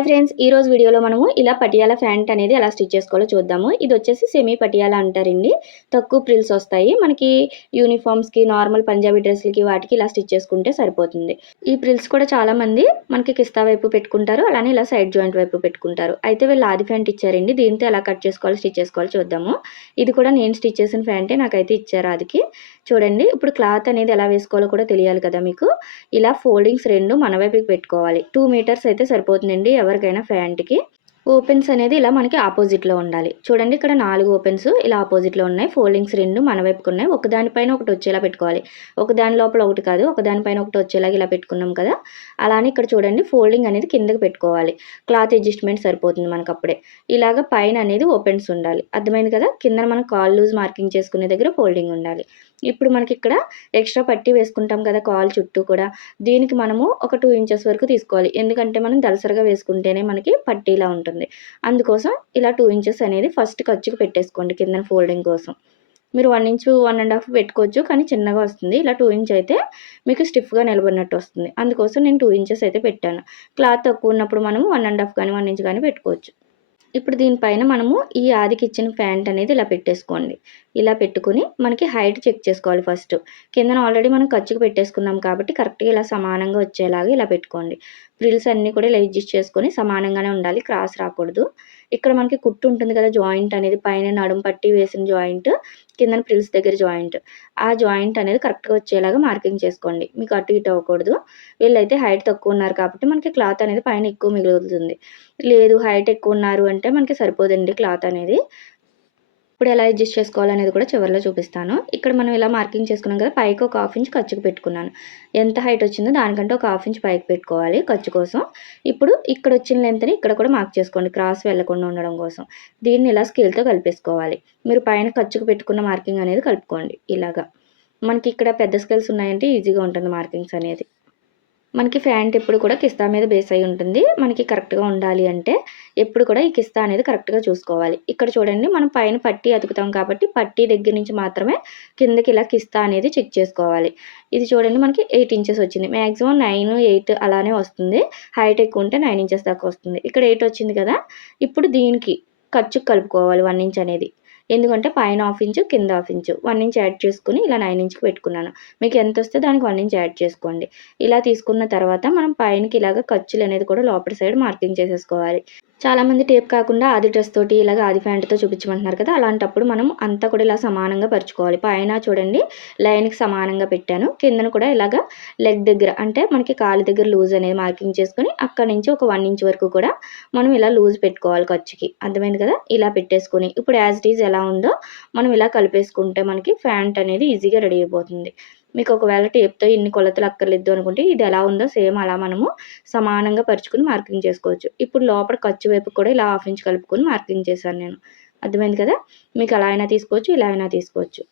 Hi friends ఈ రోజు వీడియోలో మనము ఇలా పటియాల ఫ్యాంట్ అనేది ఎలా స్టిచ్ చేసుకోవాలో చూద్దాము. ఇది వచ్చేసి సెమీ పటియాల అంటారండి. తక్కువ ప్రిల్స్ వస్తాయి. మనకి యూనిఫామ్స్కి నార్మల్ పంజాబీ డ్రెస్లకి వాటికి ఇలా స్టిచ్ చేసుకుంటే సరిపోతుంది. ఈ ప్రిల్స్ కూడా చాలా మంది మనకి కిస్తా వైపు పెట్టుకుంటారు. అలానే ఇలా సైడ్ జాయింట్ వైపు పెట్టుకుంటారు. అయితే వీళ్ళు ఆది ఫ్యాంట్ ఇచ్చారండి. దీంతో ఎలా కట్ చేసుకోవాలి స్టిచ్ చేసుకోవాలో చూద్దాము. ఇది కూడా నేను స్టిచ్ చేసిన ఫ్యాంటే నాకైతే ఇచ్చారు అదికి చూడండి ఇప్పుడు క్లాత్ అనేది ఎలా వేసుకోవాలో కూడా తెలియాలి కదా మీకు. ఇలా ఫోల్డింగ్స్ రెండు మన వైపుకి పెట్టుకోవాలి. టూ మీటర్స్ అయితే సరిపోతుందండి. ఎవరికైనా ఫ్యాంట్కి ఓపెన్స్ అనేది ఇలా మనకి ఆపోజిట్లో ఉండాలి. చూడండి ఇక్కడ నాలుగు ఓపెన్స్ ఇలా ఆపోజిట్లో ఉన్నాయి. ఫోల్డింగ్స్ రెండు మన వైపుకు ఉన్నాయి. ఒకదానిపైన ఒకటి వచ్చేలా పెట్టుకోవాలి. ఒకదాని లోపల ఒకటి కాదు ఒకదానిపైన ఒకటి వచ్చేలాగా ఇలా పెట్టుకున్నాం కదా. అలానే ఇక్కడ చూడండి ఫోల్డింగ్ అనేది కిందకి పెట్టుకోవాలి. క్లాత్ అడ్జస్ట్మెంట్ సరిపోతుంది మనకు అప్పుడే. ఇలాగ పైన అనేది ఓపెన్స్ ఉండాలి. అర్థమైంది కదా? కింద మనం కాల్ లూజ్ మార్కింగ్ చేసుకునే దగ్గర ఫోల్డింగ్ ఉండాలి. ఇప్పుడు మనకి ఇక్కడ ఎక్స్ట్రా పట్టి వేసుకుంటాం కదా కాల్ చుట్టూ కూడా. దీనికి మనము ఒక టూ ఇంచెస్ వరకు తీసుకోవాలి. ఎందుకంటే మనం దలసరిగా వేసుకుంటేనే మనకి పట్టీలా ఉంటుంది. అందుకోసం ఇలా టూ ఇంచెస్ అనేది ఫస్ట్ ఖర్చుకు పెట్టేసుకోండి కింద ఫోల్డింగ్ కోసం. మీరు one inch one and half పెట్టుకోవచ్చు కానీ చిన్నగా వస్తుంది. ఇలా టూ ఇంచ్ అయితే మీకు స్టిఫ్గా నిలబడినట్టు వస్తుంది. అందుకోసం నేను టూ ఇంచెస్ అయితే పెట్టాను. క్లాత్ తక్కువ ఉన్నప్పుడు మనం వన్ అండ్ హాఫ్ కానీ వన్ ఇంచ్ కానీ పెట్టుకోవచ్చు. ఇప్పుడు దీనిపైన మనము ఈ ఆదికి ఇచ్చిన ప్యాంట్ అనేది ఇలా పెట్టేసుకోండి. ఇలా పెట్టుకుని మనకి హైట్ చెక్ చేసుకోవాలి ఫస్ట్. కిందన ఆల్రెడీ మనం ఖర్చుకు పెట్టేసుకున్నాం కాబట్టి కరెక్ట్గా ఇలా సమానంగా వచ్చేలాగా ఇలా పెట్టుకోండి. ఫ్రిల్స్ అన్నీ కూడా ఇలా అడ్జస్ట్ చేసుకొని సమానంగానే ఉండాలి క్రాస్ రాకూడదు. ఇక్కడ మనకి కుట్టు ఉంటుంది కదా జాయింట్ అనేది పైన నడుము పట్టి వేసిన జాయింట్. కింద ఫ్రిల్స్ దగ్గర జాయింట్ ఆ జాయింట్ అనేది కరెక్ట్గా వచ్చేలాగా మార్కింగ్ చేసుకోండి. మీకు అటు ఇటు అవ్వకూడదు. వీళ్ళైతే హైట్ తక్కువ ఉన్నారు కాబట్టి మనకి క్లాత్ అనేది పైన ఎక్కువ మిగులుతుంది. లేదు హైట్ ఎక్కువ ఉన్నారు అంటే మనకి సరిపోదండి క్లాత్ అనేది. ఇప్పుడు ఎలా అడ్జస్ట్ చేసుకోవాలనేది కూడా చివరిలో చూపిస్తాను. ఇక్కడ మనం ఇలా మార్కింగ్ చేసుకున్నాం కదా పైకి ఒక హాఫ్ ఇంచ్ ఖర్చుకు పెట్టుకున్నాను. ఎంత హైట్ వచ్చిందో దానికంటే ఒక హాఫ్ ఇంచ్ పైకి పెట్టుకోవాలి ఖర్చు కోసం. ఇప్పుడు ఇక్కడ వచ్చిన లెంత్ని ఇక్కడ కూడా మార్క్ చేసుకోండి క్రాస్ వెళ్ళకుండా ఉండడం కోసం. దీన్ని ఇలా స్కేల్తో కలిపేసుకోవాలి. మీరు పైన ఖర్చుకు పెట్టుకున్న మార్కింగ్ అనేది కలుపుకోండి ఇలాగా. మనకి ఇక్కడ పెద్ద స్కేల్స్ ఉన్నాయంటే ఈజీగా ఉంటుంది మార్కింగ్స్ అనేది. మనకి ఫ్యాంట్ ఎప్పుడు కూడా కిస్తా మీద బేస్ అయి ఉంటుంది. మనకి కరెక్ట్గా ఉండాలి అంటే ఎప్పుడు కూడా ఈ కిస్తా అనేది కరెక్ట్గా చూసుకోవాలి. ఇక్కడ చూడండి మనం పైన పట్టి అతుకుతాం కాబట్టి పట్టీ దగ్గర నుంచి మాత్రమే కిందకి ఇలా కిస్తా అనేది చెక్ చేసుకోవాలి. ఇది చూడండి మనకి ఎయిట్ ఇంచెస్ వచ్చింది. మ్యాక్సిమం నైన్ ఎయిట్ అలానే వస్తుంది. హైట్ ఎక్కువ ఉంటే నైన్ ఇంచెస్ దాకా వస్తుంది. ఇక్కడ ఎయిట్ వచ్చింది కదా? ఇప్పుడు దీనికి ఖర్చు కలుపుకోవాలి వన్ ఇంచ్ అనేది. ఎందుకంటే పైన హాఫ్ ఇంచు కింద half inch. One inch add చేసుకుని ఇలా నైన్ ఇంచ్కి పెట్టుకున్నాను. మీకు ఎంత వస్తే దానికి వన్ ఇంచ్ యాడ్ చేసుకోండి. ఇలా తీసుకున్న తర్వాత మనం పైనకి ఇలాగ ఖర్చులు అనేది కూడా లోపల సైడ్ మార్కింగ్ చేసేసుకోవాలి. చాలామంది టేప్ కాకుండా ఆది డ్రెస్ తోటి ఇలాగ ఆది ప్యాంట్తో చూపించమంటున్నారు కదా అలాంటప్పుడు మనం అంతా కూడా ఇలా సమానంగా పరుచుకోవాలి. పైన చూడండి లైన్కి సమానంగా పెట్టాను. కిందన కూడా ఇలాగ లెగ్ దగ్గర అంటే మనకి కాలు దగ్గర లూజ్ అనేది మార్కింగ్ చేసుకొని అక్కడ నుంచి ఒక వన్ ఇంచ్ వరకు కూడా మనం ఇలా లూజ్ పెట్టుకోవాలి ఖర్చుకి. అర్థమైంది కదా? ఇలా పెట్టేసుకొని ఇప్పుడు యాజ్ ఇట్ ఈజ్ ఎలా ఉందో మనం ఇలా కలిపేసుకుంటే మనకి ప్యాంట్ అనేది ఈజీగా రెడీ అయిపోతుంది. మీకు ఒకవేళ టేప్తో ఇన్ని కొలతలు అక్కర్లేదు అనుకుంటే ఇది ఎలా ఉందో సేమ్ అలా మనము సమానంగా పరుచుకుని మార్కింగ్ చేసుకోవచ్చు. ఇప్పుడు లోపల ఖర్చు వైపు కూడా ఇలా హాఫ్ ఇంచ్ కలుపుకొని మార్కింగ్ చేశాను నేను. అర్థమైంది కదా? మీకు అలా అయినా తీసుకోవచ్చు ఇలా అయినా తీసుకోవచ్చు.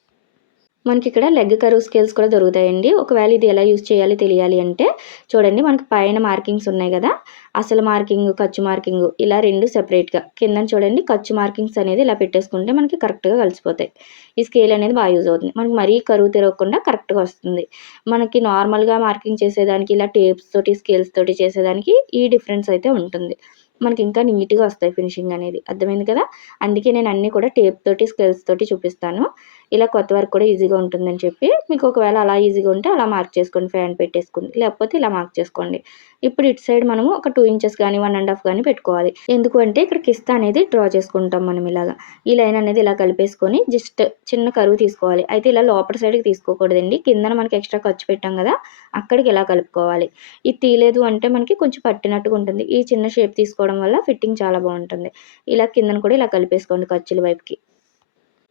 మనకి ఇక్కడ లెగ్ కరువు స్కేల్స్ కూడా దొరుకుతాయండి. ఒకవేళ ఇది ఎలా యూజ్ చేయాలి తెలియాలి అంటే చూడండి మనకి పైన మార్కింగ్స్ ఉన్నాయి కదా అసలు మార్కింగ్ ఖర్చు మార్కింగ్ ఇలా రెండు సెపరేట్గా కింద చూడండి ఖర్చు మార్కింగ్స్ అనేది ఇలా పెట్టేసుకుంటే మనకి కరెక్ట్గా కలిసిపోతాయి. ఈ స్కేల్ అనేది బాగా యూజ్ అవుతుంది. మనకి మరీ కరువు తిరగకుండా కరెక్ట్గా వస్తుంది. మనకి నార్మల్గా మార్కింగ్ చేసేదానికి ఇలా టేప్స్ తోటి స్కేల్స్ తోటి చేసేదానికి ఈ డిఫరెన్స్ అయితే ఉంటుంది. మనకి ఇంకా నీట్గా వస్తాయి ఫినిషింగ్ అనేది. అర్థమైంది కదా? అందుకే నేను అన్నీ కూడా టేప్ తోటి స్కేల్స్ తోటి చూపిస్తాను. ఇలా కొత్త వర్క్ కూడా ఈజీగా ఉంటుందని చెప్పి మీకు ఒకవేళ అలా ఈజీగా ఉంటే అలా మార్క్ చేసుకోండి ఫ్యాన్ పెట్టేసుకోండి లేకపోతే ఇలా మార్క్ చేసుకోండి. ఇప్పుడు ఇటు సైడ్ మనము ఒక టూ ఇంచెస్ కానీ వన్ అండ్ హాఫ్ కానీ పెట్టుకోవాలి. ఎందుకంటే ఇక్కడ కిస్తా అనేది డ్రా చేసుకుంటాం మనం ఇలాగా. ఈ లైన్ అనేది ఇలా కలిపేసుకొని జస్ట్ చిన్న కరువు తీసుకోవాలి. అయితే ఇలా లోపల సైడ్కి తీసుకోకూడదండి. కిందన మనకి ఎక్స్ట్రా ఖర్చు పెట్టాం కదా అక్కడికి ఇలా కలుపుకోవాలి. ఇది తీయలేదు అంటే మనకి కొంచెం పట్టినట్టుగా ఉంటుంది. ఈ చిన్న షేప్ తీసుకోవడం వల్ల ఫిట్టింగ్ చాలా బాగుంటుంది. ఇలా కిందన కూడా ఇలా కలిపేసుకోండి ఖర్చుల వైపుకి.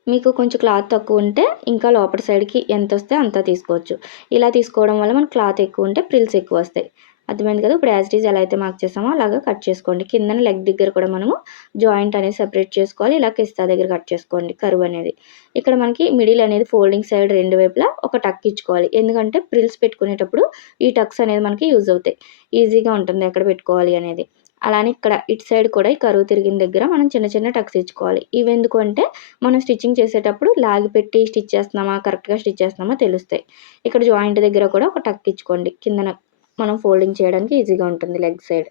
మీకు కొంచెం క్లాత్ తక్కువ ఉంటే ఇంకా లోపల సైడ్కి ఎంత వస్తే అంత తీసుకోవచ్చు. ఇలా తీసుకోవడం వల్ల మనకు క్లాత్ ఎక్కువ ఉంటే ప్రిల్స్ ఎక్కువ వస్తాయి. అర్థమైంది కదా? ఇప్పుడు యాజ్ ఎలా అయితే మార్క్ చేసామో అలాగా కట్ చేసుకోండి. కిందన లెగ్ దగ్గర కూడా మనము జాయింట్ అనేది సెపరేట్ చేసుకోవాలి. ఇలా కిస్తా దగ్గర కట్ చేసుకోండి కరువు అనేది. ఇక్కడ మనకి మిడిల్ అనేది ఫోల్డింగ్ సైడ్ రెండు వైపులా ఒక టక్ ఇచ్చుకోవాలి. ఎందుకంటే ప్రిల్స్ పెట్టుకునేటప్పుడు ఈ టక్స్ అనేది మనకి యూజ్ అవుతాయి. ఈజీగా ఉంటుంది ఎక్కడ పెట్టుకోవాలి అనేది. అలానే ఇక్కడ ఇటు సైడ్ కూడా ఈ కరువు తిరిగిన దగ్గర మనం చిన్న చిన్న టక్స్ ఇచ్చుకోవాలి ఇవి ఎందుకు అంటే మనం స్టిచ్చింగ్ చేసేటప్పుడు లాగి పెట్టి స్టిచ్ చేస్తున్నామా కరెక్ట్గా స్టిచ్ చేస్తున్నామా తెలుస్తాయి. ఇక్కడ జాయింట్ దగ్గర కూడా ఒక టక్ ఇచ్చుకోండి. కిందన మనం ఫోల్డింగ్ చేయడానికి ఈజీగా ఉంటుంది లెగ్ సైడ్.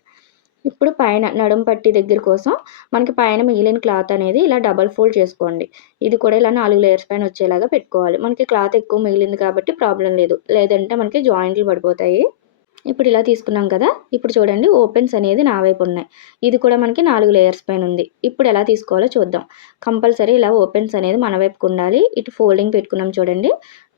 ఇప్పుడు పైన నడుం పట్టి దగ్గర కోసం మనకి పైన మిగిలిన క్లాత్ అనేది ఇలా డబల్ ఫోల్డ్ చేసుకోండి. ఇది కూడా ఇలా నాలుగు లేయర్స్ పైన వచ్చేలాగా పెట్టుకోవాలి. మనకి క్లాత్ ఎక్కువ మిగిలింది కాబట్టి ప్రాబ్లం లేదు. లేదంటే మనకి జాయింట్లు పడిపోతాయి. ఇప్పుడు ఇలా తీసుకున్నాం కదా ఇప్పుడు చూడండి ఓపెన్స్ అనేది నా వైపు ఉన్నాయి. ఇది కూడా మనకి నాలుగు లేయర్స్ పైన ఉంది. ఇప్పుడు ఎలా తీసుకోవాలో చూద్దాం. కంపల్సరీ ఇలా ఓపెన్స్ అనేది మన వైపుకు ఉండాలి. ఇటు ఫోల్డింగ్ పెట్టుకున్నాం చూడండి.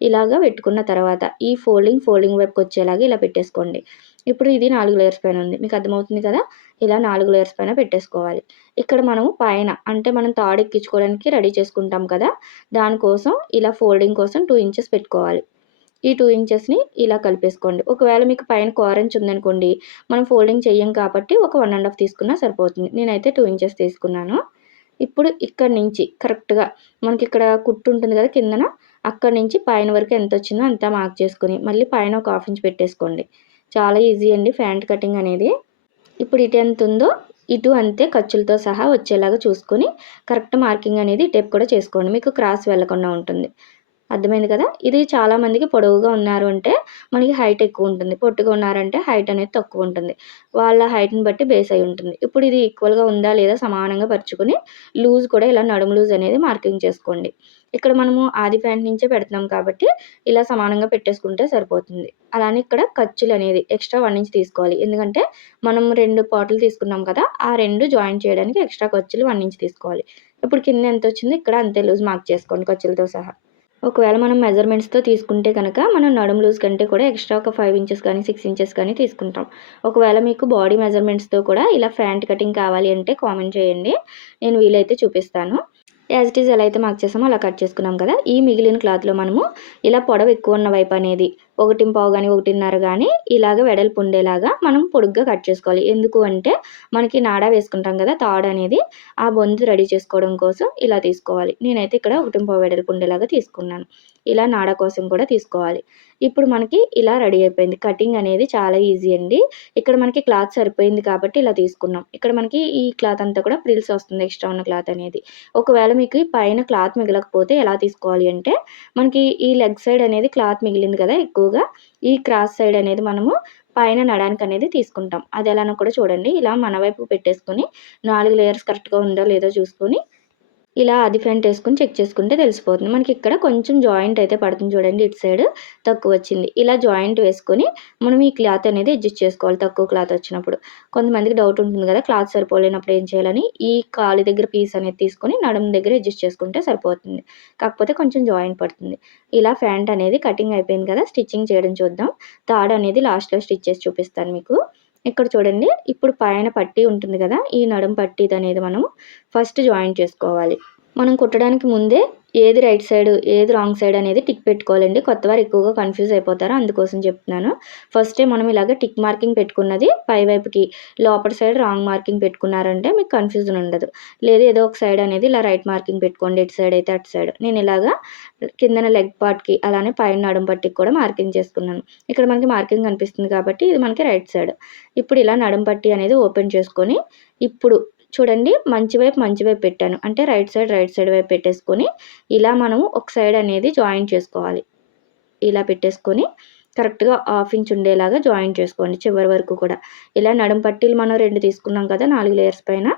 ఇలాగా పెట్టుకున్న తర్వాత ఈ ఫోల్డింగ్ ఫోల్డింగ్ వైపుకి వచ్చేలాగా ఇలా పెట్టేసుకోండి. ఇప్పుడు ఇది నాలుగు లేయర్స్ పైన ఉంది. మీకు అర్థమవుతుంది కదా? ఇలా నాలుగు లేయర్స్ పైన పెట్టేసుకోవాలి. ఇక్కడ మనము పైన అంటే మనం తాడు ఎక్కించుకోవడానికి రెడీ చేసుకుంటాం కదా? దానికోసం ఇలా ఫోల్డింగ్ కోసం టూ ఇంచెస్ పెట్టుకోవాలి. ఈ టూ ఇంచెస్ని ఇలా కలిపేసుకోండి. ఒకవేళ మీకు పైన కోరెంచ్ ఉందనుకోండి మనం ఫోల్డింగ్ చెయ్యం కాబట్టి ఒక వన్ అండ్ హాఫ్ తీసుకున్నా సరిపోతుంది. నేనైతే టూ ఇంచెస్ తీసుకున్నాను. ఇప్పుడు ఇక్కడ నుంచి కరెక్ట్గా మనకి ఇక్కడ కుట్టు ఉంటుంది కదా కిందన అక్కడ నుంచి పైన వరకు ఎంత వచ్చిందో అంతా మార్క్ చేసుకుని మళ్ళీ పైన ఒక హాఫ్ ఇంచ్ పెట్టేసుకోండి. చాలా ఈజీ అండి ఫ్యాంట్ కటింగ్ అనేది. ఇప్పుడు ఇటు ఎంత ఉందో ఇటు అంతే ఖర్చులతో సహా వచ్చేలాగా చూసుకొని కరెక్ట్ మార్కింగ్ అనేది టేప్ కూడా చేసుకోండి. మీకు క్రాస్ వెళ్ళకుండా ఉంటుంది. అర్థమైంది కదా? ఇది చాలా మందికి పొడవుగా ఉన్నారు అంటే మనకి హైట్ ఎక్కువ ఉంటుంది. పొట్టుగా ఉన్నారంటే హైట్ అనేది తక్కువ ఉంటుంది. వాళ్ళ హైట్ని బట్టి బేస్ అయి ఉంటుంది. ఇప్పుడు ఇది ఈక్వల్గా ఉందా లేదా సమానంగా పరుచుకొని లూజ్ కూడా ఇలా నడుము లూజ్ అనేది మార్కింగ్ చేసుకోండి. ఇక్కడ మనము ఆది ప్యాంట్ నుంచే పెడుతున్నాం కాబట్టి ఇలా సమానంగా పెట్టేసుకుంటే సరిపోతుంది. అలానే ఇక్కడ ఖర్చులు అనేది ఎక్స్ట్రా వన్ ఇంచ్ తీసుకోవాలి. ఎందుకంటే మనం రెండు పాటలు తీసుకున్నాం కదా ఆ రెండు జాయిన్ చేయడానికి ఎక్స్ట్రా ఖర్చులు వన్ ఇంచ్ తీసుకోవాలి. ఇప్పుడు కింద ఎంత వచ్చిందో ఇక్కడ అంతే లూజ్ మార్క్ చేసుకోండి ఖర్చులతో సహా. ఒకవేళ మనం మెజర్మెంట్స్తో తీసుకుంటే కనుక మనం నడుము లూజ్ కంటే కూడా ఎక్స్ట్రా ఒక ఫైవ్ ఇంచెస్ కానీ సిక్స్ ఇంచెస్ కానీ తీసుకుంటాం. ఒకవేళ మీకు బాడీ మెజర్మెంట్స్తో కూడా ఇలా ఫ్యాంట్ కటింగ్ కావాలి అంటే కామెంట్ చేయండి. నేను వీలైతే చూపిస్తాను. యాజ్ ఇట్ ఈజ్ ఎలా అయితే మార్క్ చేసామో అలా కట్ చేసుకున్నాం కదా? ఈ మిగిలిన క్లాత్లో మనము ఇలా పొడవు ఎక్కువ ఉన్న వైపు అనేది ఒకటి పావు కానీ ఒకటిన్నర కానీ ఇలాగ వెడల్పు ఉండేలాగా మనం పొడుగ్గా కట్ చేసుకోవాలి. ఎందుకు అంటే మనకి నాడా వేసుకుంటాం కదా తాడు అనేది ఆ బొందు రెడీ చేసుకోవడం కోసం ఇలా తీసుకోవాలి. నేనైతే ఇక్కడ ఒకటి పావు వెడల్పు ఉండేలాగా తీసుకున్నాను. ఇలా నాడా కోసం కూడా తీసుకోవాలి. ఇప్పుడు మనకి ఇలా రెడీ అయిపోయింది. కటింగ్ అనేది చాలా ఈజీ అండి. ఇక్కడ మనకి క్లాత్ సరిపోయింది కాబట్టి ఇలా తీసుకున్నాం. ఇక్కడ మనకి ఈ క్లాత్ అంతా కూడా ప్రిల్స్ వస్తుంది ఎక్స్ట్రా ఉన్న క్లాత్ అనేది. ఒకవేళ మీకు పైన క్లాత్ మిగలకపోతే ఎలా తీసుకోవాలి అంటే మనకి ఈ లెగ్ సైడ్ అనేది క్లాత్ మిగిలింది కదా ఎక్కువ ఎక్కువగా ఈ క్రాస్ సైడ్ అనేది మనము పైన నడానికి అనేది తీసుకుంటాం. అది ఎలానో కూడా చూడండి. ఇలా మన వైపు పెట్టేసుకొని నాలుగు లేయర్స్ కరెక్ట్గా ఉందో లేదో చూసుకొని ఇలా అది ఫ్యాంట్ వేసుకుని చెక్ చేసుకుంటే తెలిసిపోతుంది. మనకి ఇక్కడ కొంచెం జాయింట్ అయితే పడుతుంది చూడండి ఇటు సైడ్ తక్కువ వచ్చింది. ఇలా జాయింట్ వేసుకొని మనం ఈ క్లాత్ అనేది అడ్జస్ట్ చేసుకోవాలి తక్కువ క్లాత్ వచ్చినప్పుడు. కొంతమందికి డౌట్ ఉంటుంది కదా క్లాత్ సరిపోలేనప్పుడు ఏం చేయాలని? ఈ కాలు దగ్గర పీస్ అనేది తీసుకొని నడుము దగ్గర అడ్జస్ట్ చేసుకుంటే సరిపోతుంది. కాకపోతే కొంచెం జాయింట్ పడుతుంది. ఇలా ఫ్యాంట్ అనేది కటింగ్ అయిపోయింది కదా స్టిచ్చింగ్ చేయడం చూద్దాం. థర్డ్ అనేది లాస్ట్లో స్టిచ్ చేసి చూపిస్తాను మీకు. ఇక్కడ చూడండి. ఇప్పుడు పైన పట్టీ ఉంటుంది కదా ఈ నడుం పట్టీ అనేది మనం ఫస్ట్ జాయిన్ చేసుకోవాలి. మనం కుట్టడానికి ముందే ఏది రైట్ సైడ్ ఏది రాంగ్ సైడ్ అనేది టిక్ పెట్టుకోవాలండి. కొత్త వారు ఎక్కువగా కన్ఫ్యూజ్ అయిపోతారు అందుకోసం చెప్తున్నాను. ఫస్టే మనం ఇలాగ టిక్ మార్కింగ్ పెట్టుకున్నది పై వైపుకి లోపల సైడ్ రాంగ్ మార్కింగ్ పెట్టుకున్నారంటే మీకు కన్ఫ్యూజన్ ఉండదు. లేదు ఏదో ఒక సైడ్ అనేది ఇలా రైట్ మార్కింగ్ పెట్టుకోండి ఇటు సైడ్ అయితే అటు సైడ్ నేను ఇలాగా కిందన లెగ్ పార్ట్కి అలానే పైన నడుం పట్టికి కూడా మార్కింగ్ చేసుకున్నాను. ఇక్కడ మనకి మార్కింగ్ కనిపిస్తుంది కాబట్టి ఇది మనకి రైట్ సైడ్ ఇప్పుడు ఇలా నడుం పట్టి అనేది ఓపెన్ చేసుకొని ఇప్పుడు చూడండి మంచి వైపు మంచి వైపు పెట్టాను. అంటే రైట్ సైడ్ రైట్ సైడ్ వైపు పెట్టేసుకొని ఇలా మనము ఒక సైడ్ అనేది జాయిన్ చేసుకోవాలి. ఇలా పెట్టేసుకొని కరెక్ట్గా హాఫ్ ఇంచ్ ఉండేలాగా జాయిన్ చేసుకోండి చివరి వరకు కూడా. ఇలా నడుం పట్టీలు మనం రెండు తీసుకున్నాం కదా నాలుగు లేయర్స్ పైన.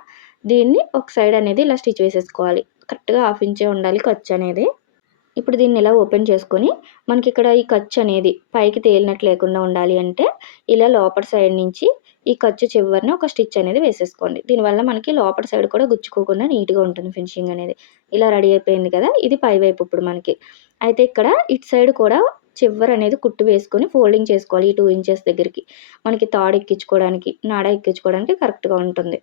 దీన్ని ఒక సైడ్ అనేది ఇలా స్టిచ్ వేసేసుకోవాలి. కరెక్ట్గా హాఫ్ ఇంచే ఉండాలి ఖర్చు అనేది. ఇప్పుడు దీన్ని ఇలా ఓపెన్ చేసుకొని మనకి ఇక్కడ ఈ ఖర్చు అనేది పైకి తేలినట్టు లేకుండా ఉండాలి అంటే ఇలా లోపల సైడ్ నుంచి ఈ ఖర్చు చివరిని ఒక స్టిచ్ అనేది వేసేసుకోండి. దీనివల్ల మనకి లోపల సైడ్ కూడా గుచ్చుకోకుండా నీట్గా ఉంటుంది ఫినిషింగ్ అనేది. ఇలా రెడీ అయిపోయింది కదా ఇది పై వైపు ఇప్పుడు మనకి. అయితే ఇక్కడ ఇటు సైడ్ కూడా చివరి అనేది కుట్టు వేసుకొని ఫోల్డింగ్ చేసుకోవాలి ఈ టూ ఇంచెస్ దగ్గరికి. మనకి తాడు ఎక్కించుకోవడానికి నాడ ఎక్కించుకోవడానికి కరెక్ట్గా ఉంటుంది.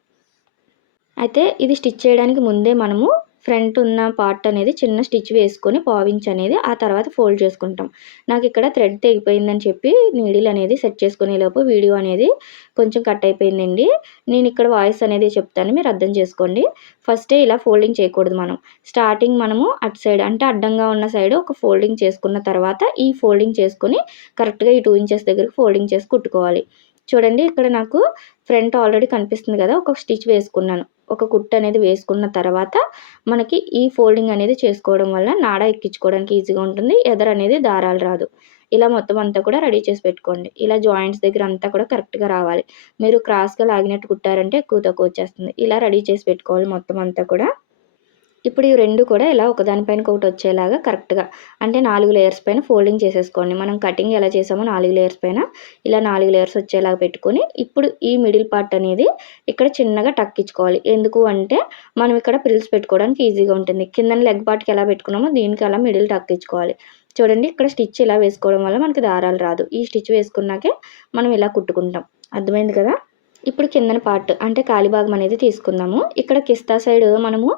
అయితే ఇది స్టిచ్ చేయడానికి ముందే మనము ఫ్రంట్ ఉన్న పార్ట్ అనేది చిన్న స్టిచ్ వేసుకొని పావించ్ అనేది ఆ తర్వాత ఫోల్డ్ చేసుకుంటాం. నాకు ఇక్కడ థ్రెడ్ తెగిపోయిందని చెప్పి నీడిల్ అనేది సెట్ చేసుకునే లోపు వీడియో అనేది కొంచెం కట్ అయిపోయిందండి. నేను ఇక్కడ వాయిస్ అనేది చెప్తాను మీరు అర్థం చేసుకోండి. ఫస్టే ఇలా ఫోల్డింగ్ చేయకూడదు మనం. స్టార్టింగ్ మనము అటు సైడ్ అంటే అడ్డంగా ఉన్న సైడ్ ఒక ఫోల్డింగ్ చేసుకున్న తర్వాత ఈ ఫోల్డింగ్ చేసుకొని కరెక్ట్గా ఈ టూ ఇంచెస్ దగ్గరికి ఫోల్డింగ్ చేసి కుట్టుకోవాలి. చూడండి ఇక్కడ నాకు ఫ్రంట్ ఆల్రెడీ కనిపిస్తుంది కదా ఒక స్టిచ్ వేసుకున్నాను. ఒక కుట్టు అనేది వేసుకున్న తర్వాత మనకి ఈ ఫోల్డింగ్ అనేది చేసుకోవడం వల్ల నాడ ఎక్కించుకోవడానికి ఈజీగా ఉంటుంది ఎదర్ అనేది దారాలు రాదు. ఇలా మొత్తం అంతా కూడా రెడీ చేసి పెట్టుకోండి. ఇలా జాయింట్స్ దగ్గర అంతా కూడా కరెక్ట్గా రావాలి. మీరు క్రాస్గా లాగినట్టు కుట్టారంటే ఎక్కువ తక్కువ వచ్చేస్తుంది. ఇలా రెడీ చేసి పెట్టుకోవాలి మొత్తం అంతా కూడా. ఇప్పుడు ఈ రెండు కూడా ఇలా ఒకదానిపైన ఒకటి వచ్చేలాగా కరెక్ట్గా. అంటే నాలుగు లేయర్స్ పైన ఫోల్డింగ్ చేసేసుకోండి. మనం కటింగ్ ఎలా చేసామో నాలుగు లేయర్స్ పైన ఇలా నాలుగు లేయర్స్ వచ్చేలాగా పెట్టుకొని ఇప్పుడు ఈ మిడిల్ పార్ట్ అనేది ఇక్కడ చిన్నగా టక్ ఇచ్చుకోవాలి. ఎందుకు అంటే మనం ఇక్కడ ప్రిల్స్ పెట్టుకోవడానికి ఈజీగా ఉంటుంది. కింద లెగ్ పార్ట్కి ఎలా పెట్టుకున్నామో దీనికి అలా మిడిల్ టక్ ఇచ్చుకోవాలి. చూడండి ఇక్కడ స్టిచ్ ఇలా వేసుకోవడం వల్ల మనకి దారాలు రాదు. ఈ స్టిచ్ వేసుకున్నాకే మనం ఇలా కుట్టుకుంటాం. అర్థమైంది కదా? ఇప్పుడు కిందన పార్ట్ అంటే కాలిభాగం అనేది తీసుకుందాము. ఇక్కడ కిస్తా సైడ్ మనము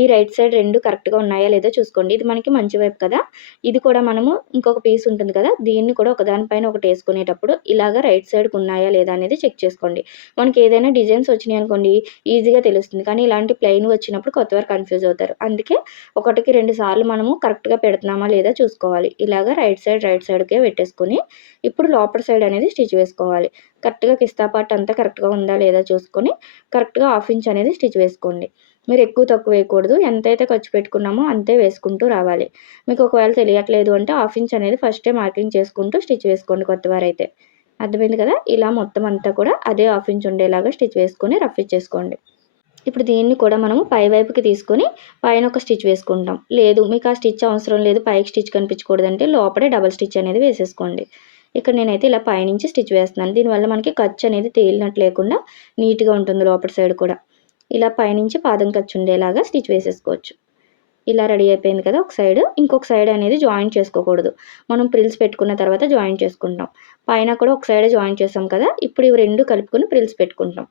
ఈ రైట్ సైడ్ రెండు కరెక్ట్గా ఉన్నాయా లేదో చూసుకోండి. ఇది మనకి మంచి వైపు కదా. ఇది కూడా మనము ఇంకొక పీస్ ఉంటుంది కదా. దీన్ని కూడా ఒకదానిపైన ఒకటి వేసుకునేటప్పుడు ఇలాగ రైట్ సైడ్కి ఉన్నాయా లేదా అనేది చెక్ చేసుకోండి. మనకి ఏదైనా డిజైన్స్ వచ్చినాయి అనుకోండి ఈజీగా తెలుస్తుంది. కానీ ఇలాంటి ప్లెయిన్ వచ్చినప్పుడు కొత్తవారు కన్ఫ్యూజ్ అవుతారు. అందుకే ఒకటికి రెండు సార్లు మనము కరెక్ట్గా పెడుతున్నామా లేదా చూసుకోవాలి. ఇలాగ రైట్ సైడ్ రైట్ సైడ్కే పెట్టేసుకొని ఇప్పుడు లోపల సైడ్ అనేది స్టిచ్ వేసుకోవాలి. కరెక్ట్గా కిస్తా పార్ట్ అంతా కరెక్ట్గా ఉందా లేదా చూసుకొని కరెక్ట్గా హాఫ్ ఇంచ్ అనేది స్టిచ్ వేసుకోండి. మీరు ఎక్కువ తక్కువ వేయకూడదు. ఎంతైతే ఖర్చు పెట్టుకున్నామో అంతే వేసుకుంటూ రావాలి. మీకు ఒకవేళ తెలియట్లేదు అంటే హాఫ్ ఇంచ్ అనేది ఫస్టే మార్కింగ్ చేసుకుంటూ స్టిచ్ వేసుకోండి కొత్తవారైతే. అర్థమైంది కదా? ఇలా మొత్తం అంతా కూడా అదే హాఫ్ ఇంచ్ ఉండేలాగా స్టిచ్ వేసుకొని రఫ్ ఇచ్చేసుకోండి. ఇప్పుడు దీన్ని కూడా మనము పై వైపుకి తీసుకొని పైన ఒక స్టిచ్ వేసుకుంటాం. లేదు మీకు ఆ స్టిచ్ అవసరం లేదు. పైకి స్టిచ్ కనిపించకూడదంటే లోపలే డబల్ స్టిచ్ అనేది వేసేసుకోండి. ఇక్కడ నేనైతే ఇలా పైనుంచి స్టిచ్ వేస్తున్నాను. దీనివల్ల మనకి ఖర్చు అనేది తేలినట్టు లేకుండా నీట్గా ఉంటుంది లోపల సైడ్ కూడా. ఇలా పైనుంచి పాదం ఖర్చు ఉండేలాగా స్టిచ్ వేసేసుకోవచ్చు. ఇలా రెడీ అయిపోయింది కదా ఒక సైడ్. ఇంకొక సైడ్ అనేది జాయింట్ చేసుకోకూడదు. మనం ప్రిల్స్ పెట్టుకున్న తర్వాత జాయింట్ చేసుకుంటాం పైన కూడా ఒక సైడ్ జాయింట్ చేస్తాం కదా. ఇప్పుడు ఇవి రెండు కలుపుకొని ప్రిల్స్ పెట్టుకుంటాం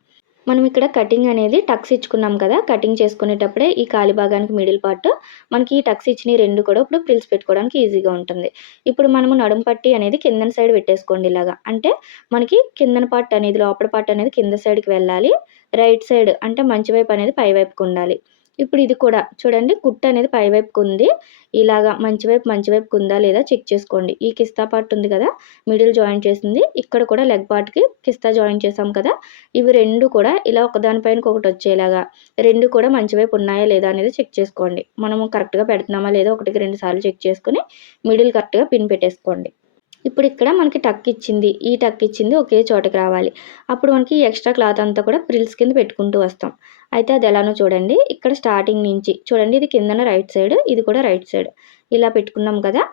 మనం ఇక్కడ కటింగ్ అనేది టక్స్ ఇచ్చుకున్నాం కదా కటింగ్ చేసుకునేటప్పుడే ఈ కాలి భాగానికి మిడిల్ పార్ట్ మనకి ఈ టక్స్ ఇచ్చిన రెండు కూడా ఇప్పుడు ప్రిల్స్ పెట్టుకోవడానికి ఈజీగా ఉంటుంది. ఇప్పుడు మనము నడుము పట్టి అనేది కిందన సైడ్ పెట్టేసుకోండి ఇలాగా. అంటే మనకి కిందన పార్ట్ అనేది లోపల పార్ట్ అనేది కింద సైడ్కి వెళ్ళాలి రైట్ సైడ్ అంటే మంచి వైపు అనేది పై వైపుకు ఉండాలి. ఇప్పుడు ఇది కూడా చూడండి కుట్ట అనేది పై వైపుకు ఉంది. ఇలాగా మంచి వైపు మంచి వైపుకు ఉందా లేదా చెక్ చేసుకోండి. ఈ కిస్తా పార్ట్ ఉంది కదా మిడిల్ జాయిన్ చేసింది. ఇక్కడ కూడా లెగ్ పార్ట్కి కిస్తా జాయిన్ చేసాం కదా ఇవి రెండు కూడా ఇలా ఒకదానిపైన ఒకటి వచ్చేలాగా రెండు కూడా మంచి వైపు ఉన్నాయా లేదా అనేది చెక్ చేసుకోండి. మనము కరెక్ట్గా పెడుతున్నామా లేదా ఒకటికి రెండు సార్లు చెక్ చేసుకుని మిడిల్ కరెక్ట్గా పిన్ పెట్టేసుకోండి. ఇప్పుడు ఇక్కడ మనకి టక్ ఇచ్చింది. ఈ టక్ ఇచ్చింది ఒకే చోటకి రావాలి. అప్పుడు మనకి ఎక్స్ట్రా క్లాత్ అంతా కూడా ప్రిల్స్ కింద పెట్టుకుంటూ వస్తాం. అయితే అది ఎలానో చూడండి. ఇక్కడ స్టార్టింగ్ నుంచి చూడండి ఇది కిందన రైట్ సైడ్ ఇది కూడా రైట్ సైడ్ ఇలా పెట్టుకున్నాం కదా.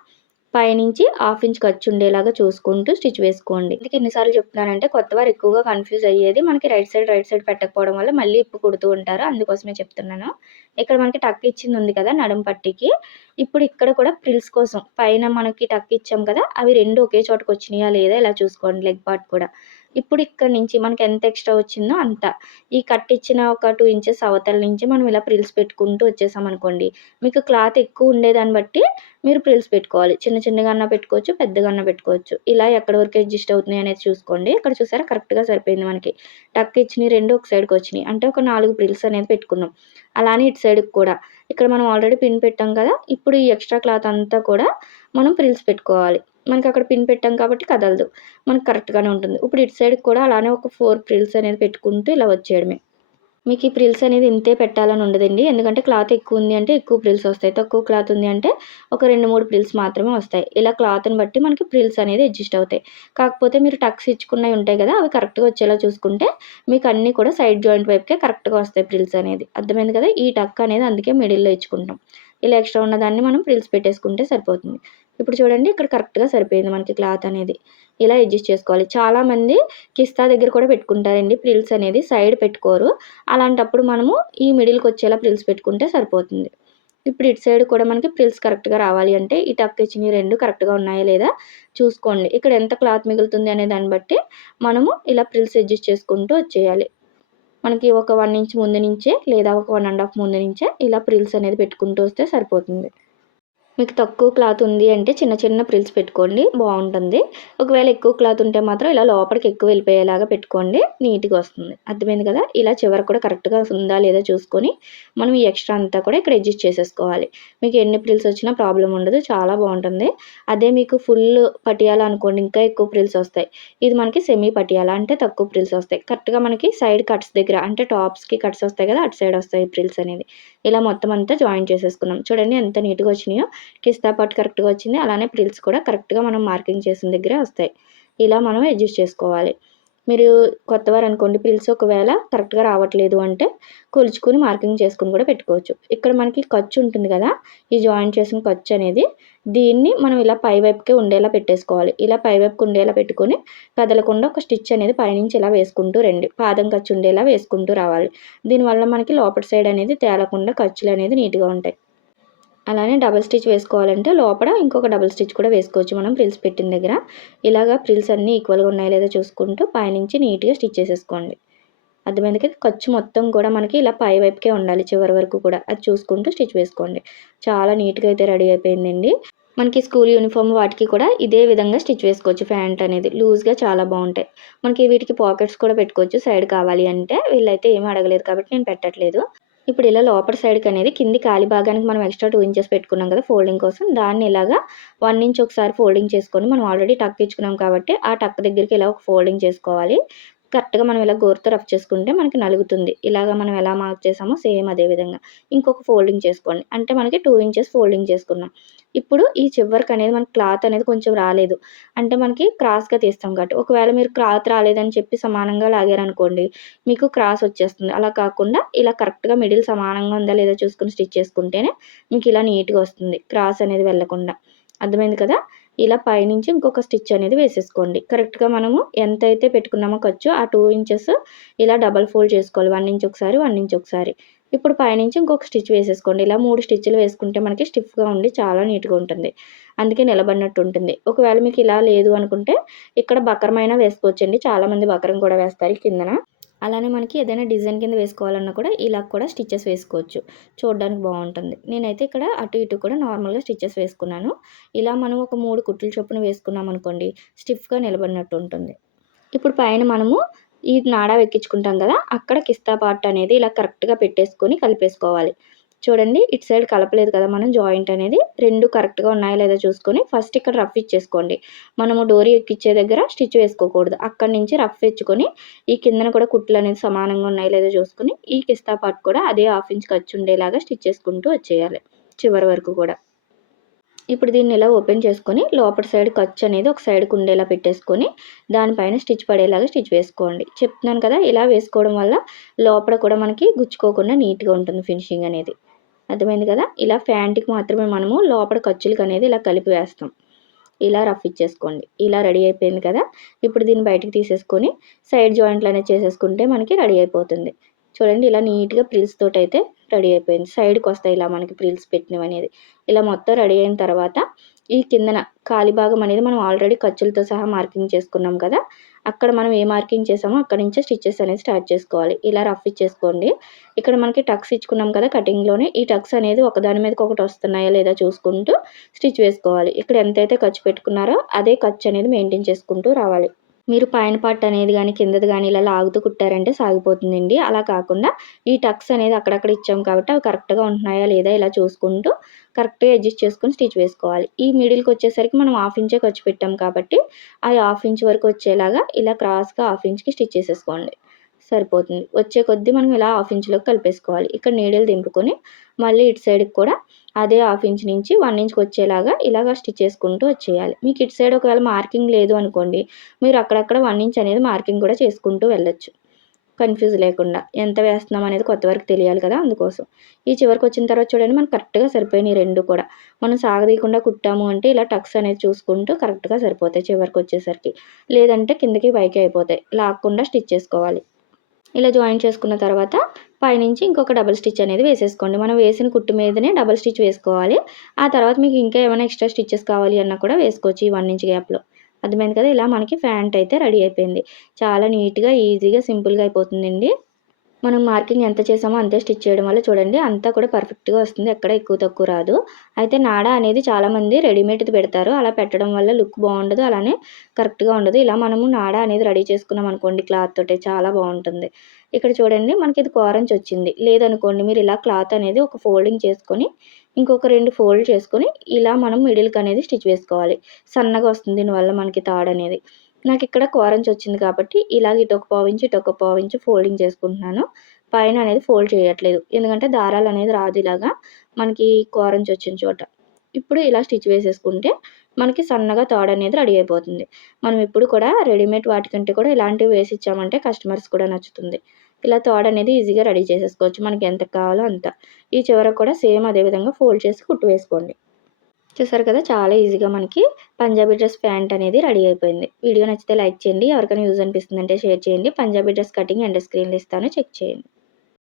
పైనుంచి హాఫ్ ఇంచ్ ఖర్చు ఉండేలాగా చూసుకుంటూ స్టిచ్ వేసుకోండి. ఇందుకు ఎన్నిసార్లు చెప్తున్నానంటే కొత్త వారు ఎక్కువగా కన్ఫ్యూజ్ అయ్యేది మనకి రైట్ సైడ్ రైట్ సైడ్ పెట్టకపోవడం వల్ల మళ్ళీ ఇప్పు కుడుతూ ఉంటారు. అందుకోసమే చెప్తున్నాను. ఇక్కడ మనకి టక్ ఇచ్చింది ఉంది కదా నడుం పట్టికి. ఇప్పుడు ఇక్కడ కూడా ప్రిల్స్ కోసం పైన మనకి టక్ ఇచ్చాం కదా అవి రెండు ఒకే చోటకి వచ్చినాయా లేదా ఇలా చూసుకోండి లెగ్ పార్ట్ కూడా. ఇప్పుడు ఇక్కడ నుంచి మనకి ఎంత ఎక్స్ట్రా వచ్చిందో అంత. ఈ కట్ ఇచ్చిన ఒక టూ ఇంచెస్ అవతల నుంచి మనం ఇలా ప్రిల్స్ పెట్టుకుంటూ వచ్చేసాం అనుకోండి. మీకు క్లాత్ ఎక్కువ ఉండేదాన్ని బట్టి మీరు ప్రిల్స్ పెట్టుకోవాలి. చిన్న చిన్నగా అన్న పెట్టుకోవచ్చు పెద్దగా అన్న పెట్టుకోవచ్చు. ఇలా ఎక్కడి వరకు అడ్జస్ట్ అవుతున్నాయి అనేది చూసుకోండి. ఇక్కడ చూసారా? కరెక్ట్గా సరిపోయింది మనకి. టక్ ఇచ్చినాయి రెండు ఒక సైడ్కి వచ్చినాయి. అంటే ఒక నాలుగు ప్రిల్స్ అనేది పెట్టుకున్నాం. అలానే ఇటు సైడ్కి కూడా. ఇక్కడ మనం ఆల్రెడీ పిన్ పెట్టాం కదా. ఇప్పుడు ఈ ఎక్స్ట్రా క్లాత్ అంతా కూడా మనం ప్రిల్స్ పెట్టుకోవాలి. మనకి అక్కడ పిన్ పెట్టాం కాబట్టి కదలదు. మనకు కరెక్ట్గానే ఉంటుంది. ఇప్పుడు ఇటు సైడ్ కూడా అలానే ఒక ఫోర్ ప్రిల్స్ అనేది పెట్టుకుంటూ ఇలా వచ్చేయడమే. మీకు ఈ ప్రిల్స్ అనేది ఇంతే పెట్టాలని ఉండదండి. ఎందుకంటే క్లాత్ ఎక్కువ ఉంది అంటే ఎక్కువ ప్రిల్స్ వస్తాయి. తక్కువ క్లాత్ ఉంది అంటే ఒక రెండు మూడు ప్రిల్స్ మాత్రమే వస్తాయి. ఇలా క్లాత్ని బట్టి మనకి ప్రిల్స్ అనేది అడ్జస్ట్ అవుతాయి. కాకపోతే మీరు టక్స్ ఇచ్చుకున్నవి ఉంటాయి కదా అవి కరెక్ట్గా వచ్చేలా చూసుకుంటే మీకు అన్నీ కూడా సైడ్ జాయింట్ వైపుకే కరెక్ట్గా వస్తాయి ప్రిల్స్ అనేది. అర్థమైంది కదా? ఈ టక్ అనేది అందుకే మిడిల్లో ఇచ్చుకుంటాం ఇలా ఎక్స్ట్రా ఉన్నదాన్ని మనం ప్రిల్స్ పెట్టేసుకుంటే సరిపోతుంది. ఇప్పుడు చూడండి ఇక్కడ కరెక్ట్గా సరిపోయింది మనకి క్లాత్ అనేది. ఇలా అడ్జస్ట్ చేసుకోవాలి. చాలామంది కిస్తా దగ్గర కూడా పెట్టుకుంటారండి ప్రిల్స్ అనేది సైడ్ పెట్టుకోరు. అలాంటప్పుడు మనము ఈ మిడిల్కి వచ్చేలా ప్రిల్స్ పెట్టుకుంటే సరిపోతుంది. ఇప్పుడు ఇటు సైడ్ కూడా మనకి ప్రిల్స్ కరెక్ట్గా రావాలి అంటే ఈ టక్ ఇచ్చినవి రెండు కరెక్ట్గా ఉన్నాయా లేదా చూసుకోండి. ఇక్కడ ఎంత క్లాత్ మిగులుతుంది అనే దాన్ని బట్టి మనము ఇలా ప్రిల్స్ అడ్జస్ట్ చేసుకుంటూ వచ్చేయాలి. మనకి ఒక వన్ ఇంచ్ ముందు నుంచే లేదా ఒక వన్ అండ్ హాఫ్ ముందు నుంచే ఇలా ప్రిల్స్ అనేది పెట్టుకుంటూ వస్తే సరిపోతుంది. మీకు తక్కువ క్లాత్ ఉంది అంటే చిన్న చిన్న ప్రిల్స్ పెట్టుకోండి బాగుంటుంది. ఒకవేళ ఎక్కువ క్లాత్ ఉంటే మాత్రం ఇలా లోపలికి ఎక్కువ వెళ్ళిపోయేలాగా పెట్టుకోండి నీట్గా వస్తుంది. అర్థమైంది కదా? ఇలా చివరి కూడా కరెక్ట్గా ఉందా లేదా చూసుకొని మనం ఈ ఎక్స్ట్రా అంతా కూడా ఇక్కడ అడ్జస్ట్ చేసేసుకోవాలి. మీకు ఎన్ని ప్రిల్స్ వచ్చినా ప్రాబ్లం ఉండదు చాలా బాగుంటుంది. అదే మీకు ఫుల్ పటియాల అనుకోండి ఇంకా ఎక్కువ ప్రిల్స్ వస్తాయి. ఇది మనకి సెమీ పటియాల అంటే తక్కువ ప్రిల్స్ వస్తాయి. కరెక్ట్గా మనకి సైడ్ కట్స్ దగ్గర అంటే టాప్స్కి కట్స్ వస్తాయి కదా అటు సైడ్ వస్తాయి ప్రిల్స్ అనేది ఇలా మొత్తం అంతా జాయిన్ చేసేసుకున్నాం. చూడండి ఎంత నీట్గా వచ్చినాయో. కిస్తా పాటు కరెక్ట్గా వచ్చింది. అలానే ప్రిల్స్ కూడా కరెక్ట్గా మనం మార్కింగ్ చేసిన దగ్గరే వస్తాయి. ఇలా మనం అడ్జస్ట్ చేసుకోవాలి. మీరు కొత్తవారు అనుకోండి ప్రిల్స్ ఒకవేళ కరెక్ట్గా రావట్లేదు అంటే కొలుచుకుని మార్కింగ్ చేసుకుని కూడా పెట్టుకోవచ్చు. ఇక్కడ మనకి ఖర్చు ఉంటుంది కదా ఈ జాయింట్ చేసిన ఖర్చు అనేది దీన్ని మనం ఇలా పై వైపుకే ఉండేలా పెట్టేసుకోవాలి. ఇలా పై వైపుకి ఉండేలా పెట్టుకొని కదలకుండా ఒక స్టిచ్ అనేది పైనుంచి ఇలా వేసుకుంటూ రండి. పాదం ఖర్చు ఉండేలా వేసుకుంటూ రావాలి. దీనివల్ల మనకి లోపల సైడ్ అనేది తేలకుండా ఖర్చులు అనేది నీట్గా ఉంటాయి. అలానే డబల్ స్టిచ్ వేసుకోవాలంటే లోపల ఇంకొక డబల్ స్టిచ్ కూడా వేసుకోవచ్చు. మనం ప్రిల్స్ పెట్టిన దగ్గర ఇలాగా ప్రిల్స్ అన్నీ ఈక్వల్గా ఉన్నాయో లేదో చూసుకుంటూ పైనుంచి నీట్గా స్టిచ్ చేసేసుకోండి. అర్థమైంది కదా? ఖర్చు మొత్తం కూడా మనకి ఇలా పై వైపుకే ఉండాలి చివరి వరకు కూడా. అది చూసుకుంటూ స్టిచ్ వేసుకోండి. చాలా నీట్గా అయితే రెడీ అయిపోయిందండి. మనకి స్కూల్ యూనిఫామ్ వాటికి కూడా ఇదే విధంగా స్టిచ్ వేసుకోవచ్చు. ప్యాంట్ అనేది లూజ్గా చాలా బాగుంటాయి. మనకి వీటికి పాకెట్స్ కూడా పెట్టుకోవచ్చు. సైడ్ కావాలి అంటే వీళ్ళైతే ఏమీ అడగలేదు కాబట్టి నేను పెట్టట్లేదు. ఇప్పుడు ఇలా లోపల సైడ్కి అనేది కింది కాలి భాగానికి మనం ఎక్స్ట్రా టూ ఇంచెస్ పెట్టుకున్నాం కదా ఫోల్డింగ్ కోసం దాన్ని ఇలాగా వన్ ఇంచ్ ఒకసారి ఫోల్డింగ్ చేసుకొని మనం ఆల్రెడీ టక్ ఇచ్చుకున్నాం కాబట్టి ఆ టక్ దగ్గరికి ఇలా ఒక ఫోల్డింగ్ చేసుకోవాలి. కరెక్ట్గా మనం ఇలా గోరుతో రఫ్ చేసుకుంటే మనకి నలుగుతుంది. ఇలాగ మనం ఎలా మార్క్ చేసామో సేమ్ అదే విధంగా. ఇంకొక ఫోల్డింగ్ చేసుకోండి. అంటే మనకి టూ ఇంచెస్ ఫోల్డింగ్ చేసుకున్నాం. ఇప్పుడు ఈ చివరికి అనేది మనకి క్లాత్ అనేది కొంచెం రాలేదు. అంటే మనకి క్రాస్గా తీస్తాం కాబట్టి. ఒకవేళ మీరు క్లాత్ రాలేదని చెప్పి సమానంగా లాగారనుకోండి మీకు క్రాస్ వచ్చేస్తుంది. అలా కాకుండా ఇలా కరెక్ట్గా మిడిల్ సమానంగా ఉందా లేదా చూసుకుని స్టిచ్ చేసుకుంటేనే మీకు ఇలా నీట్గా వస్తుంది క్రాస్ అనేది వెళ్ళకుండా. అర్థమైంది కదా? ఇలా పైనుంచి ఇంకొక స్టిచ్ అనేది వేసేసుకోండి. కరెక్ట్గా మనము ఎంత అయితే పెట్టుకున్నామో ఖర్చు ఆ టూ ఇంచెస్ ఇలా డబల్ ఫోల్డ్ చేసుకోవాలి. వన్ ఇంచ్ ఒకసారి వన్ ఇంచ్ ఒకసారి. ఇప్పుడు పైనుంచి ఇంకొక స్టిచ్ వేసేసుకోండి. ఇలా మూడు స్టిచ్లు వేసుకుంటే మనకి స్టిఫ్గా ఉండి చాలా నీట్గా ఉంటుంది. అందుకే నిలబడినట్టు ఉంటుంది. ఒకవేళ మీకు ఇలా లేదు అనుకుంటే ఇక్కడ బకరమైనా వేసుకోవచ్చండి. చాలామంది బకరం కూడా వేస్తారు కిందన. అలానే మనకి ఏదైనా డిజైన్ కింద వేసుకోవాలన్నా కూడా ఇలా కూడా స్టిచ్చెస్ వేసుకోవచ్చు. చూడడానికి బాగుంటుంది. నేనైతే ఇక్కడ అటు ఇటు కూడా నార్మల్గా స్టిచ్చెస్ వేసుకున్నాను. ఇలా మనం ఒక మూడు కుట్లు చొప్పున వేసుకున్నాం అనుకోండి స్టిఫ్గా నిలబడినట్టు ఉంటుంది. ఇప్పుడు పైన మనము ఈ నాడా ఎక్కించుకుంటాం కదా అక్కడ కిస్తా పార్ట్ అనేది ఇలా కరెక్ట్గా పెట్టేసుకొని కలిపేసుకోవాలి. చూడండి ఇటు సైడ్ కలపలేదు కదా మనం జాయింట్ అనేది. రెండు కరెక్ట్గా ఉన్నాయా లేదా చూసుకొని ఫస్ట్ ఇక్కడ రఫ్ ఇచ్చేసుకోండి. మనము డోరీ ఎక్కిచ్చే దగ్గర స్టిచ్ వేసుకోకూడదు. అక్కడి నుంచి రఫ్ ఇచ్చుకొని ఈ కిందన కూడా కుట్లు అనేది సమానంగా ఉన్నాయా లేదో చూసుకొని ఈ కిస్తా పార్ట్ కూడా అదే హాఫ్ ఇంచ్ ఖర్చు ఉండేలాగా స్టిచ్ చేసుకుంటూ వచ్చేయాలి చివరి వరకు కూడా. ఇప్పుడు దీన్ని ఇలా ఓపెన్ చేసుకొని లోపల సైడ్ ఖర్చు అనేది ఒక సైడ్కి ఉండేలా పెట్టేసుకొని దానిపైన స్టిచ్ పడేలాగా స్టిచ్ వేసుకోండి. చెప్తున్నాను కదా ఇలా వేసుకోవడం వల్ల లోపల కూడా మనకి గుచ్చుకోకుండా నీట్గా ఉంటుంది ఫినిషింగ్ అనేది. అర్థమైంది కదా? ఇలా ఫ్యాంట్కి మాత్రమే మనము లోపల ఖర్చులకు అనేది ఇలా కలిపి వేస్తాం. ఇలా రఫ్ ఇచ్చేసుకోండి. ఇలా రెడీ అయిపోయింది కదా? ఇప్పుడు దీన్ని బయటకు తీసేసుకొని సైడ్ జాయింట్లు అనేది చేసేసుకుంటే మనకి రెడీ అయిపోతుంది. చూడండి ఇలా నీట్గా ప్రిల్స్ తోటి అయితే రెడీ అయిపోయింది. సైడ్కి వస్తాయి ఇలా మనకి ప్రిల్స్ పెట్టినవి అనేది ఇలా మొత్తం రెడీ అయిన తర్వాత ఈ కిందన ఖాళీ భాగం అనేది మనం ఆల్రెడీ ఖర్చులతో సహా మార్కింగ్ చేసుకున్నాం కదా అక్కడ మనం ఏ మార్కింగ్ చేసామో అక్కడ నుంచే స్టిచ్చెస్ అనేది స్టార్ట్ చేసుకోవాలి. ఇలా రఫ్ ఇచ్చేసుకోండి. ఇక్కడ మనకి టక్స్ ఇచ్చుకున్నాం కదా కటింగ్లోనే ఈ టక్స్ అనేది ఒకదాని మీదకి ఒకటి వస్తున్నాయా లేదా చూసుకుంటూ స్టిచ్ వేసుకోవాలి. ఇక్కడ ఎంతైతే ఖర్చు పెట్టుకున్నారో అదే ఖర్చు అనేది మెయింటైన్ చేసుకుంటూ రావాలి. మీరు పైన పార్ట్ అనేది కానీ కిందది కానీ ఇలా లాగుతూ కుట్టారంటే సాగిపోతుందండి. అలా కాకుండా ఈ టక్స్ అనేది అక్కడక్కడ ఇచ్చాం కాబట్టి అవి కరెక్ట్గా ఉంటున్నాయా లేదా ఇలా చూసుకుంటూ కరెక్ట్గా అడ్జస్ట్ చేసుకొని స్టిచ్ వేసుకోవాలి. ఈ మిడిల్కి వచ్చేసరికి మనం హాఫ్ ఇంచే ఖర్చు పెట్టాం కాబట్టి ఆ హాఫ్ ఇంచ్ వరకు వచ్చేలాగా ఇలా క్రాస్గా హాఫ్ ఇంచ్కి స్టిచ్ చేసేసుకోండి. సరిపోతుంది. వచ్చే కొద్దీ మనం ఇలా హాఫ్ ఇంచ్లోకి కలిపేసుకోవాలి. ఇక్కడ నీడిల్ దింపుకొని మళ్ళీ ఇటు సైడ్కి కూడా అదే హాఫ్ ఇంచ్ నుంచి వన్ ఇంచ్కి వచ్చేలాగా ఇలాగ స్టిచ్ చేసుకుంటూ వచ్చేయాలి. మీకు ఇటు సైడ్ ఒకవేళ మార్కింగ్ లేదు అనుకోండి మీరు అక్కడక్కడ వన్ ఇంచ్ అనేది మార్కింగ్ కూడా చేసుకుంటూ వెళ్ళొచ్చు. కన్ఫ్యూజ్ లేకుండా. ఎంత వేస్తున్నాం అనేది కొత్త వరకు తెలియాలి కదా అందుకోసం. ఈ చివరికి వచ్చిన తర్వాత చూడండి మనకు కరెక్ట్గా సరిపోయినాయి రెండు కూడా. మనం సాగదీయకుండా కుట్టాము అంటే ఇలా టక్స్ అనేది చూసుకుంటూ కరెక్ట్గా సరిపోతాయి చివరికి వచ్చేసరికి. లేదంటే కిందకి పైకి అయిపోతాయి. లాక్కుండా స్టిచ్ చేసుకోవాలి. ఇలా జాయిన్ చేసుకున్న తర్వాత పైనుంచి ఇంకొక డబల్ స్టిచ్ అనేది వేసేసుకోండి. మనం వేసిన కుట్టు మీదనే డబల్ స్టిచ్ వేసుకోవాలి. ఆ తర్వాత మీకు ఇంకా ఏమైనా ఎక్స్ట్రా స్టిచ్చెస్ కావాలి అన్నా కూడా వేసుకోవచ్చు ఈ వన్ ఇంచ్ గ్యాప్లో అర్థమైంది కదా? ఇలా మనకి ఫ్యాంట్ అయితే రెడీ అయిపోయింది. చాలా నీట్గా ఈజీగా సింపుల్గా అయిపోతుందండి. మనం మార్కింగ్ ఎంత చేసామో అంతే స్టిచ్ చేయడం వల్ల చూడండి అంతా కూడా పర్ఫెక్ట్గా వస్తుంది. ఎక్కడ ఎక్కువ తక్కువ రాదు. అయితే నాడ అనేది చాలామంది రెడీమేడ్ది పెడతారు. అలా పెట్టడం వల్ల లుక్ బాగుండదు. అలానే కరెక్ట్గా ఉండదు. ఇలా మనము నాడ అనేది రెడీ చేసుకున్నాం అనుకోండి క్లాత్ తోటే చాలా బాగుంటుంది. ఇక్కడ చూడండి మనకి ఇది కోరంచి వచ్చింది. లేదనుకోండి మీరు ఇలా క్లాత్ అనేది ఒక ఫోల్డింగ్ చేసుకొని ఇంకొక రెండు ఫోల్డ్ చేసుకొని ఇలా మనం మిడిల్కి అనేది స్టిచ్ వేసుకోవాలి. సన్నగా వస్తుంది దీనివల్ల మనకి తాడు అనేది. నాకు ఇక్కడ కోరంచి వచ్చింది కాబట్టి ఇలాగ ఇటు ఒక పావు ఇటు ఒక పావు ఫోల్డింగ్ చేసుకుంటున్నాను. పైన అనేది ఫోల్డ్ చేయట్లేదు. ఎందుకంటే దారాలు అనేది రాదు ఇలాగా. మనకి కోరంచి వచ్చిన చోట. ఇప్పుడు ఇలా స్టిచ్ వేసేసుకుంటే మనకి సన్నగా తాడు అనేది రెడీ అయిపోతుంది. మనం ఇప్పుడు కూడా రెడీమేడ్ వాటికంటే కూడా ఇలాంటివి వేసి ఇచ్చామంటే కస్టమర్స్ కూడా నచ్చుతుంది. ఇలా తాడు అనేది ఈజీగా రెడీ చేసేసుకోవచ్చు. మనకి ఎంత కావాలో అంత. ఈ చివర కూడా సేమ్ అదే విధంగా ఫోల్డ్ చేసి కుట్టు వేసుకోండి. చూసారు కదా చాలా ఈజీగా మనకి పంజాబీ డ్రెస్ ప్యాంట్ అనేది రెడీ అయిపోయింది. వీడియో నచ్చితే లైక్ చేయండి ఎవరికైనా యూజ్ అనిపిస్తుందంటే షేర్ చేయండి. పంజాబీ డ్రెస్ కటింగ్ అండ్ స్క్రీన్లు ఇస్తాను. చెక్ చేయండి.